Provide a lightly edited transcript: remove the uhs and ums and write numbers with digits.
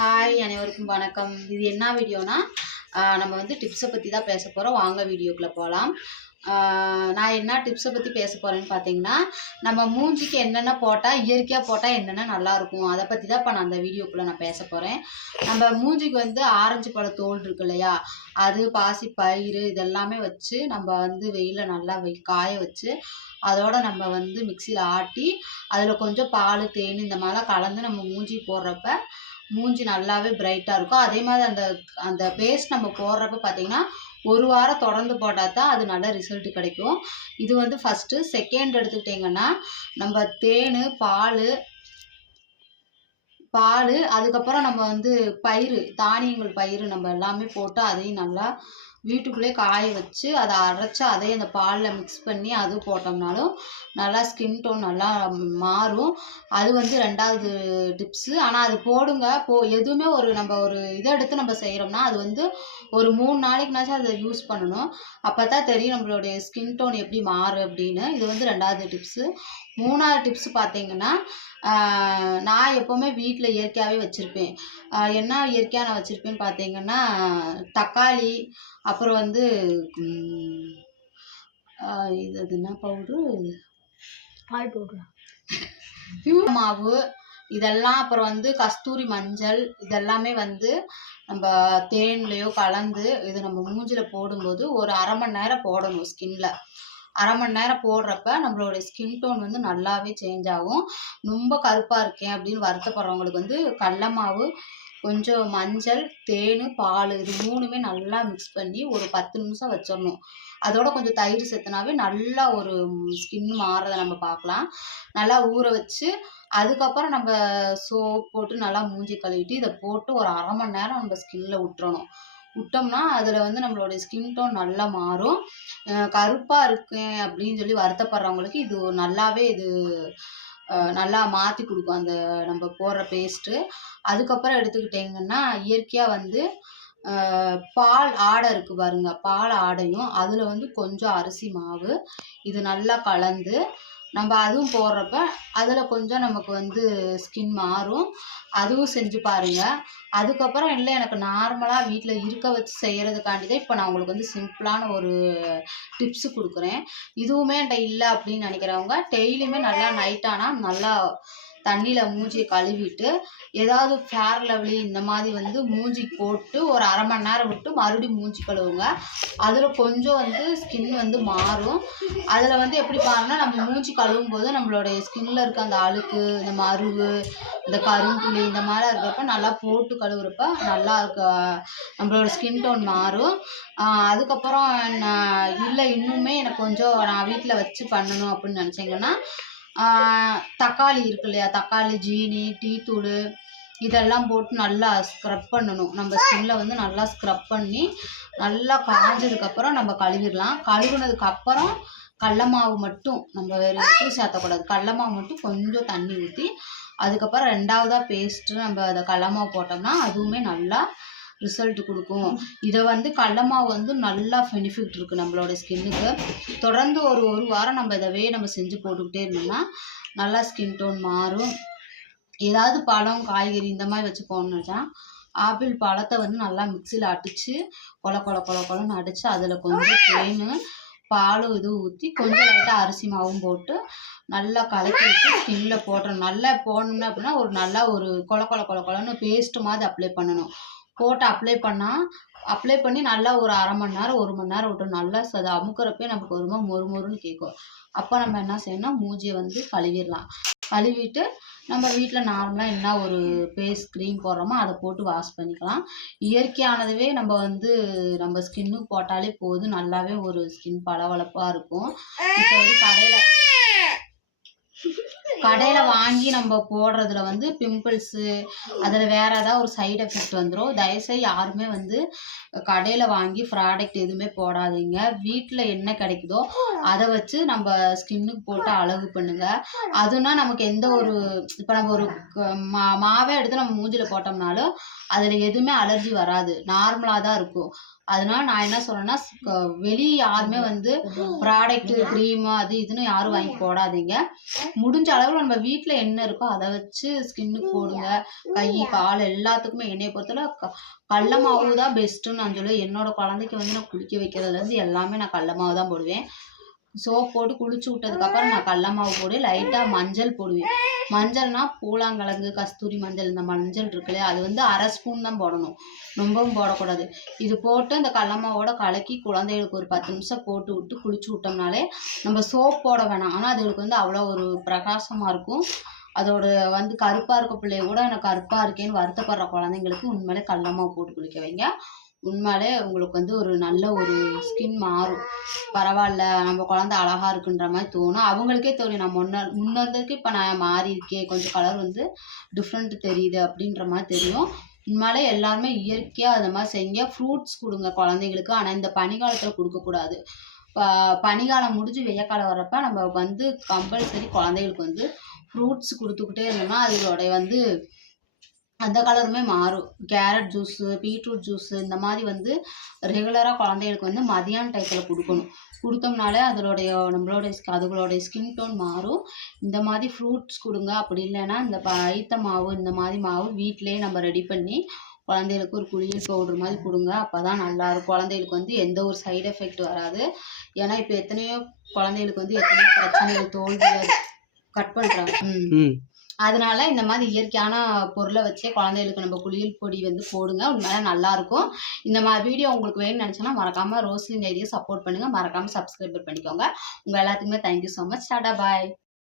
Hi அனைவருக்கும் வணக்கம். இது என்ன வீடியோனா நம்ம வந்து டிப்ஸை பற்றி தான் பேச போகிறோம். வாங்க வீடியோக்குள்ளே போகலாம். நான் என்ன டிப்ஸை பற்றி பேச போகிறேன்னு பார்த்தீங்கன்னா, நம்ம மூஞ்சிக்கு என்னென்ன போட்டால் இயற்கையாக போட்டால் என்னென்ன நல்லாயிருக்கும் அதை பற்றி தான் இப்போ நான் அந்த வீடியோக்குள்ளே நான் பேச போகிறேன். நம்ம மூஞ்சிக்கு வந்து ஆரஞ்சு பழ தோல் இருக்கு இல்லையா, அது பாசி பயிறு இதெல்லாமே வச்சு நம்ம வந்து வெயிலில் நல்லா காய வச்சு அதோட நம்ம வந்து மிக்சியில் ஆட்டி அதில் கொஞ்சம் பால் தேன் இந்த மாதிரிலாம் கலந்து நம்ம மூஞ்சி போடுறப்ப மூஞ்சி நல்லாவே பிரைட்டாக இருக்கும். அதே மாதிரி அந்த அந்த பேஸ்ட் நம்ம போடுறப்ப பார்த்தீங்கன்னா ஒரு வாரம் தொடர்ந்து போட்டால் தான் அது நல்ல ரிசல்ட் கிடைக்கும். இது வந்து ஃபஸ்ட்டு. செகண்ட் எடுத்துக்கிட்டிங்கன்னா நம்ம தேன் பால் அதுக்கப்புறம் நம்ம வந்து பயிறு தானியங்கள் பயிறு நம்ம எல்லாமே போட்டு அதையும் நல்லா வீட்டுக்குள்ளே காய வச்சு அதை அரைச்சி அதையும் அந்த பாலில் மிக்ஸ் பண்ணி அது போட்டோம்னாலும் நல்லா ஸ்கின் டோன் நல்லா மாறும். அது வந்து ரெண்டாவது டிப்ஸு. ஆனால் அது போடுங்க எதுவுமே நம்ம ஒரு இதை எடுத்து நம்ம செய்கிறோம்னா அது வந்து ஒரு 3 நாளைக்குனாச்சும் அதை யூஸ் பண்ணணும். அப்போ தான் தெரியும் நம்மளுடைய ஸ்கின் டோன் எப்படி மாறும் அப்படின்னு. இது வந்து ரெண்டாவது டிப்ஸு. மூணாவது டிப்ஸ் பார்த்தீங்கன்னா, நான் எப்போவுமே வீட்டில் இயற்கையாகவே வச்சுருப்பேன். என்ன இயற்கையாக நான் வச்சுருப்பேன்னு பார்த்தீங்கன்னா, தக்காளி, அப்புறம் வந்து இது என்ன பவுட்ரு, பால் பவுட்ரு, மாவு இதெல்லாம், அப்புறம் வந்து கஸ்தூரி மஞ்சள் இதெல்லாமே வந்து நம்ம தேன்லையோ கலந்து இது நம்ம மூஞ்சில் போடும்போது ஒரு 1/2 மணி நேரம் போடணும் ஸ்கின்ல. 1/2 மணி நேரம் போடுறப்ப நம்மளோட ஸ்கின் டோன் வந்து நல்லாவே சேஞ்ச் ஆகும். ரொம்ப கருப்பாக இருக்கேன் அப்படின்னு வருத்தப்படுறவங்களுக்கு வந்து கடல மாவு, கொஞ்சம் மஞ்சள், தேன், பால் இது 3மே நல்லா மிக்ஸ் பண்ணி ஒரு 10 நிமிஷம் வச்சிடணும். அதோட கொஞ்சம் தயிர் சேர்த்துனாவே நல்லா ஒரு ஸ்கின் மாறுறதை நம்ம பார்க்கலாம். நல்லா ஊற வச்சு அதுக்கப்புறம் நம்ம சோப் போட்டு நல்லா மூஞ்சி கழுவிட்டு இதை போட்டு ஒரு 1/2 மணி நேரம் நம்ம ஸ்கின்ல விட்டோம்னா அதில் வந்து நம்மளுடைய ஸ்கின் டோன் நல்லா மாறும். கருப்பாக இருக்கேன் அப்படின்னு சொல்லி வருத்தப்படுறவங்களுக்கு இது நல்லாவே நல்லா மாற்றி கொடுக்கும் அந்த நம்ம போடுற பேஸ்ட்டு. அதுக்கப்புறம் எடுத்துக்கிட்டிங்கன்னா இயற்கையாக வந்து பால் ஆடை இருக்குது பாருங்க, பால் ஆடையும் அதில் வந்து கொஞ்சம் அரிசி மாவு இது நல்லா கலந்து நம்ம அதுவும் போடுறப்ப அதில் கொஞ்சம் நமக்கு வந்து ஸ்கின் மாறும். அதுவும் செஞ்சு பாருங்கள். அதுக்கப்புறம் இல்லை எனக்கு நார்மலாக வீட்டில் இருக்க வச்சு செய்கிறதுக்காண்டி தான் இப்போ நான் உங்களுக்கு வந்து சிம்பிளான ஒரு டிப்ஸு கொடுக்குறேன். இதுவுமே என்கிட்ட இல்லை அப்படின்னு நினைக்கிறவங்க டெய்லியுமே நல்லா நைட் ஆனால் நல்லா தண்ணியில் மூஞ்சியை கழுவிட்டு ஏதாவது ஃபேர் லவ்லி இந்த மாதிரி வந்து மூஞ்சிக்கு போட்டு ஒரு 1/2 மணி நேரம் விட்டு மறுபடியும் மூஞ்சி கழுவுங்க. அதில் கொஞ்சம் வந்து ஸ்கின் வந்து மாறும். அதில் வந்து எப்படி பாருன்னா நம்ம மூஞ்சி கழுவும் போது நம்மளுடைய ஸ்கின்னில் இருக்க அந்த அழுக்கு, இந்த மருவு, இந்த கரும்புள்ளி இந்த மாதிரிலாம் இருக்கிறப்ப நல்லா போட்டு கழுவுறப்ப நல்லா நம்மளோட ஸ்கின் டோன் மாறும். அதுக்கப்புறம் இல்லை இன்னுமே எனக்கு கொஞ்சம் நான் வீட்டில் வச்சு பண்ணணும் அப்படின்னு நினச்சிங்கன்னா தக்காளி இருக்கு இல்லையா, தக்காளி, ஜீனி, டீ தூள் இதெல்லாம் போட்டு நல்லா ஸ்க்ரப் பண்ணணும். நம்ம ஸ்கின்ல வந்து நல்லா ஸ்க்ரப் பண்ணி நல்லா காஞ்சதுக்கப்புறம் நம்ம கழுவிடலாம். கழுவுனதுக்கப்புறம் கடல மாவு மட்டும் நம்ம வேறு எதுவும் சேர்த்தக்கூடாது. கடல மாவு மட்டும் கொஞ்சம் தண்ணி ஊற்றி அதுக்கப்புறம் ரெண்டாவதாக பேஸ்ட்டு நம்ம அதை கடல மாவு போட்டோம்னா அதுவுமே நல்லா ரிசல்ட் கொடுக்கும். இதை வந்து கடல மாவு வந்து நல்லா பெனிஃபிட் இருக்குது நம்மளோட ஸ்கின்னுக்கு. தொடர்ந்து ஒரு வாரம் நம்ம இதவே நம்ம செஞ்சு போட்டுக்கிட்டே இருந்தோம்னா நல்லா ஸ்கின் டோன் மாறும். ஏதாவது பழம், காய்கறி இந்த மாதிரி வச்சு போடணுன்னா ஆப்பிள் பழத்தை வந்து நல்லா மிக்சியில் அடித்து கொலன்னு அடித்து அதில் கொஞ்சம் தேன், பாலும் இது ஊற்றி கொஞ்சம் லைட்டாக அரிசி மாவும் போட்டு நல்லா கலக்கி வச்சு ஸ்கின்ல போடணும். நல்லா போடணும்னா அப்படின்னா ஒரு நல்லா ஒரு கொலன்னு பேஸ்ட்டு மாதிரி அப்ளை பண்ணணும். போட்டு அப்ளை பண்ணி நல்லா ஒரு 1/2 மணி நேரம் 1 மணி நேரம் விட்டு நல்லா அதை அமுக்கிறப்பே நமக்கு ஒரு மொறுன்னு கேட்கும். அப்போ நம்ம என்ன செய்யணும், மூஞ்சியை வந்து கழுவிட்டு நம்ம வீட்டில் நார்மலாக என்ன ஒரு ஃபேஸ் க்ரீம் போடுறோமோ அதை போட்டு வாஷ் பண்ணிக்கலாம். இயற்கையானதுவே நம்ம வந்து நம்ம ஸ்கின்னுக்கு போட்டாலே போதும், நல்லாவே ஒரு ஸ்கின் பளபளப்பாக இருக்கும். இப்போ வந்து கடையில் வாங்கி நம்ம போடுறதுல வந்து பிம்பிள்ஸு அதில் வேறு ஏதாவது ஒரு சைடு எஃபெக்ட் வந்துடும். தயவுசெய்து யாருமே வந்து கடையில் வாங்கி ப்ராடக்ட் எதுவுமே போடாதீங்க. வீட்டில் என்ன கிடைக்குதோ அதை வச்சு நம்ம ஸ்கின்னுக்கு போட்டு அழகு பண்ணுங்கள். அதுனா நமக்கு எந்த ஒரு இப்போ நம்ம ஒரு மாவே எடுத்து நம்ம மூஞ்சில் போட்டோம்னாலும் அதில் எதுவுமே அலர்ஜி வராது, நார்மலாக தான் இருக்கும். அதனால நான் என்ன சொல்றேன்னா, வெளியே யாருமே வந்து ப்ராடக்ட் க்ரீமு அது இதுன்னு யாரும் வாங்கி போடாதீங்க. முடிஞ்ச அளவு அளவு நம்ம வீட்டுல என்ன இருக்கோ அதை வச்சு ஸ்கின்னுக்கு போடுங்க. கை கால் எல்லாத்துக்குமே என்னைய பொறுத்தவரை கடல மாவு தான் பெஸ்ட்டுன்னு நான் சொல்லுவேன். என்னோட குழந்தைக்கு வந்து நான் குளிக்க வைக்கிறதுல இருந்து எல்லாமே நான் கடல மாவு தான் போடுவேன். சோப் போட்டு குளிச்சு விட்டதுக்கப்புறம் நான் கடல மாவு போடு, லைட்டாக மஞ்சள் போடுவேன். மஞ்சள்னா பூலாங்கிழங்கு, கஸ்தூரி மஞ்சள், இந்த மஞ்சள் இருக்குல்லையா, அது வந்து 1/2 ஸ்பூன் தான் போடணும், ரொம்பவும் போடக்கூடாது. இது போட்டு அந்த கடல மாவோட கலக்கி குழந்தைகளுக்கு ஒரு 10 நிமிஷம் போட்டு விட்டு குளிச்சு விட்டோம்னாலே நம்ம சோப் போட வேணாம். ஆனால் அதுகளுக்கு வந்து அவ்வளோ ஒரு பிரகாசமாக இருக்கும். அதோட வந்து கருப்பாக இருக்க பிள்ளைய கூட எனக்கு கருப்பாக இருக்கேன்னு வருத்தப்படுற குழந்தைங்களுக்கு உண்மையிலே கடல மாவு போட்டு குளிக்க வைங்க. உண்மையிலே உங்களுக்கு வந்து ஒரு நல்ல ஒரு ஸ்கின் மாறும். பரவாயில்ல, நம்ம குழந்தை அழகா இருக்குன்ற மாதிரி தோணும். அவங்களுக்கே தெரியும், நான் முன்னதுக்கு இப்போ நான் மாறி இருக்கேன், கொஞ்சம் கலர் வந்து டிஃப்ரெண்ட் தெரியுது அப்படின்ற மாதிரி தெரியும். உண்மையிலே எல்லாருமே இயற்கையாக அந்த மாதிரி செய்யுங்க. ஃப்ரூட்ஸ் கொடுங்க குழந்தைங்களுக்கு. ஆனால் இந்த பனிக்காலத்தில் கொடுக்கக்கூடாது. பனிக்காலம் முடிஞ்சு வெய்யக்காலம் வர்றப்ப நம்ம வந்து கம்பல்சரி குழந்தைகளுக்கு வந்து ஃப்ரூட்ஸ் கொடுத்துக்கிட்டே இருந்தோம்னா அதுகளோடைய வந்து அந்த கலருமே மாறும். கேரட் ஜூஸு, பீட்ரூட் ஜூஸு, இந்த மாதிரி வந்து ரெகுலராக குழந்தைகளுக்கு வந்து மதியான டயத்தில் கொடுக்கணும். கொடுத்தோம்னாலே அதுகளுடைய ஸ்கின் டோன் மாறும். இந்த மாதிரி ஃப்ரூட்ஸ் கொடுங்க. அப்படி இல்லைன்னா இந்த பைத்த மாவு, இந்த மாதிரி மாவு வீட்டிலேயே நம்ம ரெடி பண்ணி குழந்தைகளுக்கு ஒரு குளியல் பவுடர் மாதிரி கொடுங்க. அப்போ தான் நல்லாயிருக்கும். குழந்தைகளுக்கு வந்து எந்த ஒரு சைடு எஃபெக்ட் வராது. ஏன்னா இப்போ எத்தனையோ குழந்தைகளுக்கு வந்து எத்தனையோ பிரச்சனைகள், தோல்வியாக கட் பண்ணுறாங்க. அதனால இந்த மாதிரி இயற்கையான பொருளை வச்சே குழந்தைகளுக்கு நம்ம குளியல் பொடி வந்து போடுங்க. உண்மையில நல்லாயிருக்கும். இந்த மாதிரி வீடியோ உங்களுக்கு வேணும்னு நினச்சோன்னா மறக்காமல் ரோஸ்லின் ஐடியை சப்போர்ட் பண்ணுங்கள். மறக்காமல் சப்ஸ்கிரைப் பண்ணிக்கோங்க. உங்கள் எல்லாத்துக்குமே தேங்க்யூ ஸோ மச். டாடா பாய்.